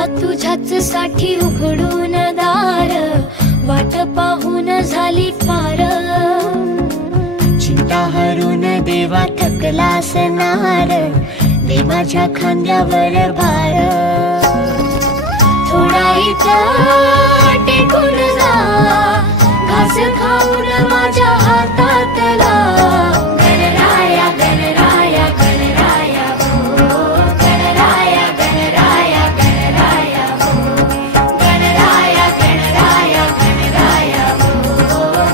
देवा तुझ्याच साठी उघडून दार, वाट पाहून झाली फार। चिंता हरून देवा थकलास नार, दे माझ्या खांद्यावर भार। थोडा इथं टेकून जा, घास खाऊन माझ्या हातातला। गणराया गणराया गणराया हो, गणराया गणराया गणराया हो, गणराया गणराया गणराया हो,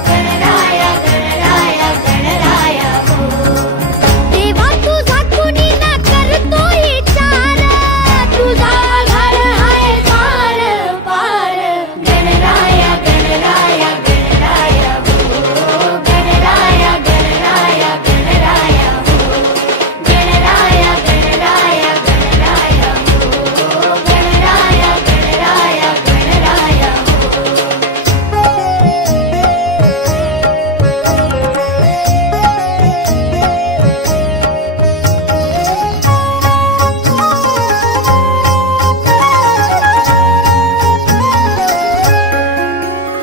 गणराया गणराया गणराया हो। देवा तुझा कुणी ना करतो विचार, तुझा आधार आहे पार पार। गणराया गणराया गणराया हो, गणराया गणराया गणराया हो, गणराया गणराया गणराया हो, गणराया गणराया गणराया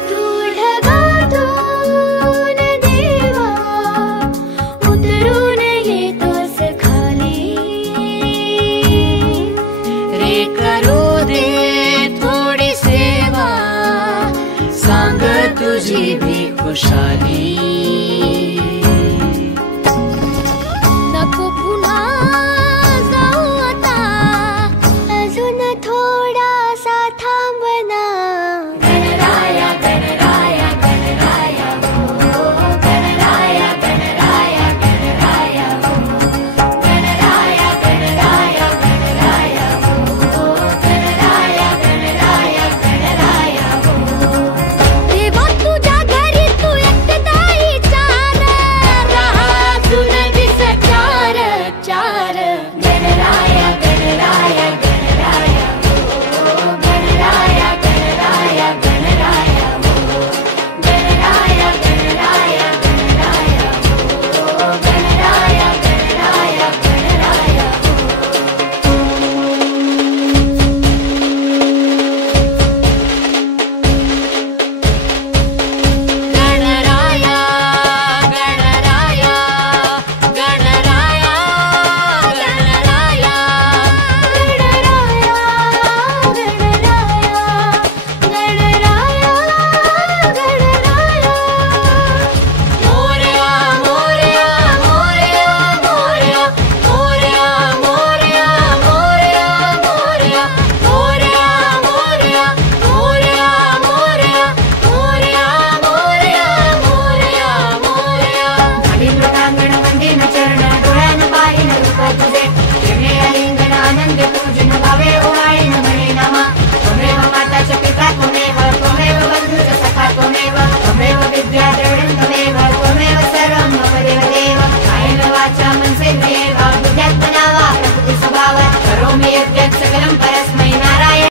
तू ढगातून देवा उतरून येतोस खाली। रे करू दे थोडी सेवा, सांग तुझी भी खुशाली।